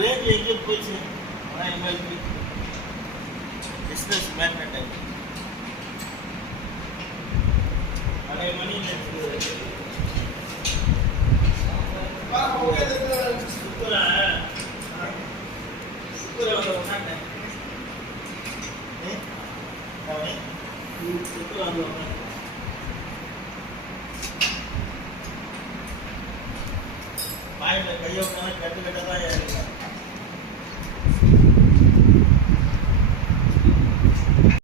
Range எங்கேயோ போயிடுச்சு. ஆனால் எங்களுக்கு பிஸ்னஸ் மேக்னெட் ஆகி அதே மணி பாயிண்ட்ல கையை விட்டாலும் கட்டு கட்ட தான்